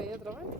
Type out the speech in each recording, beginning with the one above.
verder hoor.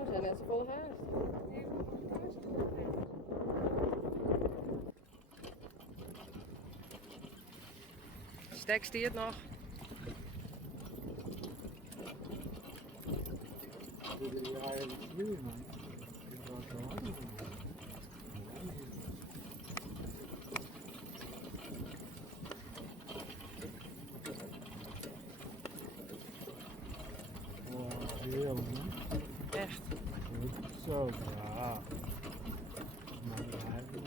We zijn net zo vol haast. Stek stiert nog. Echt. Goed zo, ja. Maar hij zo.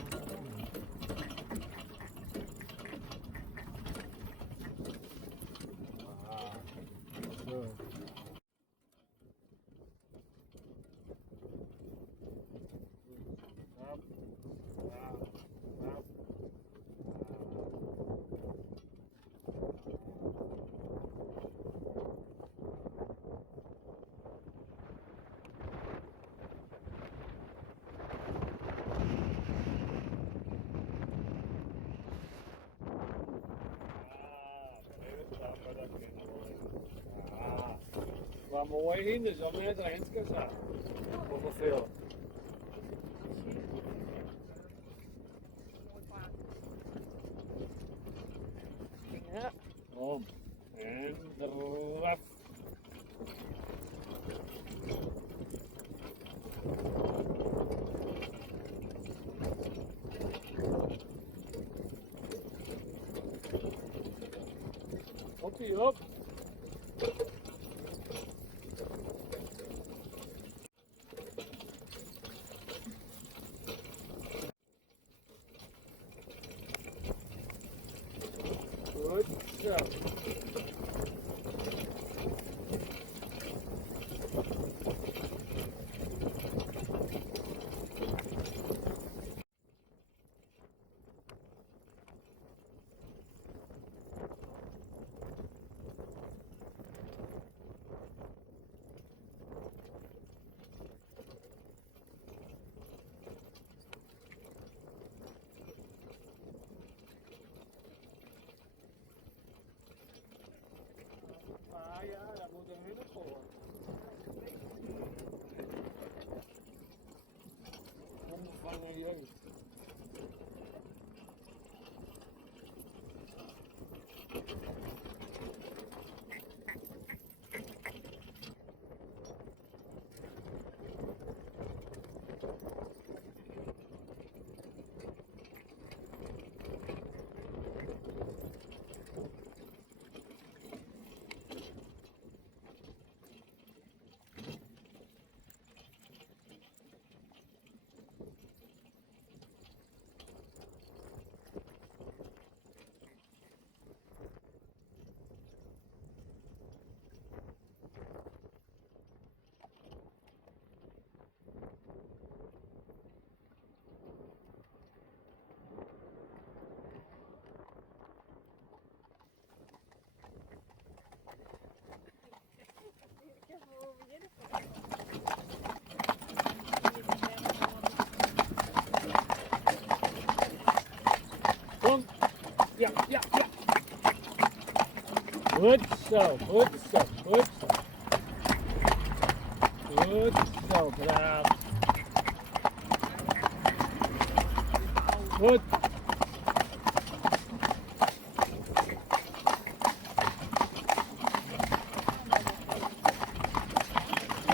Waar mooi in, dus al net een handje staan. Of nog veel. Ja. Om. En eraf. Hoppie, hop. Goed zo. Ja, dat moet er weer voor. Onbevangen jeugd. Kom. Ja, ja, ja. Goed zo, goed zo, goed zo. Goed zo, braaf. Goed.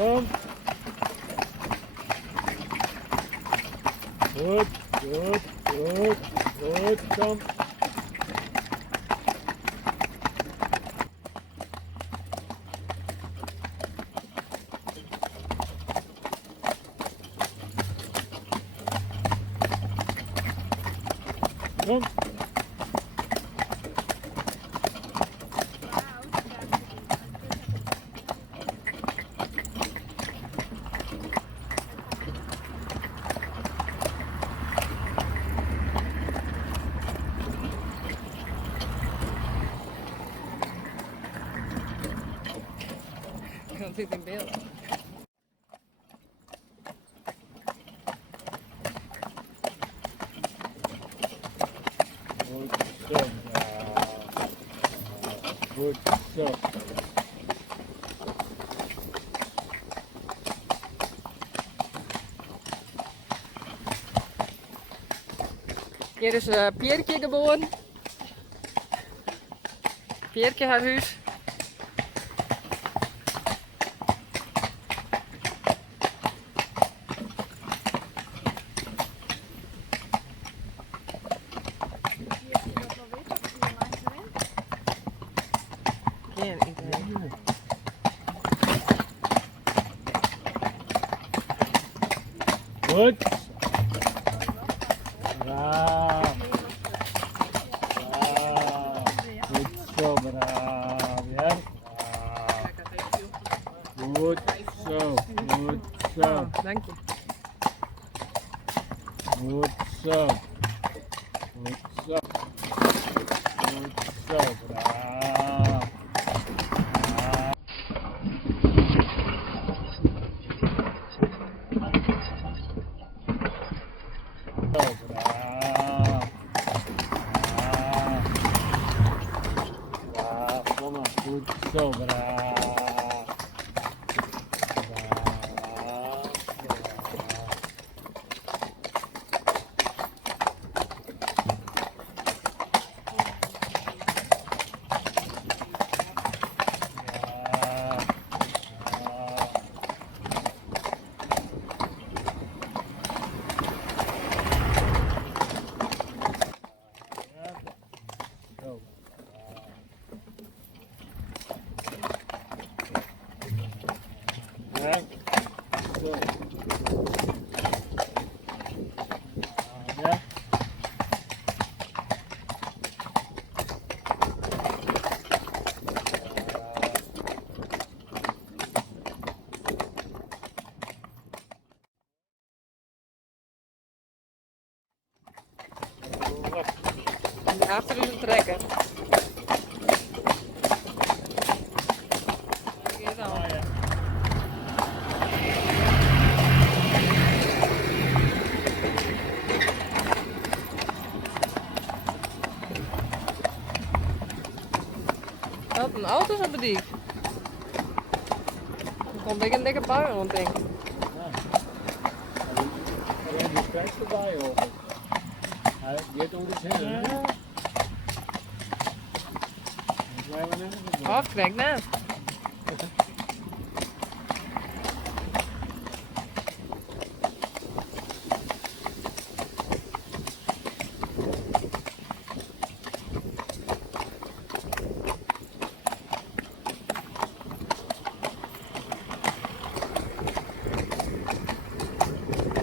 Kom. Goed, goed, goed, goed, kom. Kom. Komt dit in beeld? Goed zo. Goed zo. Hier is Pierretje geboren. Pierretje haar huis. Geen idee. Goed. Braaf. Braaf. Goed zo, braaf. Ja. Braaf. Goed zo. Goed zo. Oh, dank je. Goed zo. Goed zo. Goed zo, braaf. Zo, braaf. Braaf. Braaf, kom maar. Goed zo, braaf. Ja. Zo. Ja. Achter u een trekker. Hier dan. Ah, ja. Dat een auto is op de diep. Er komt een dikke bui rond, denk ik. Alleen die prijs erbij, hoor. Hij gaat om iets heen. Afkrijg naast.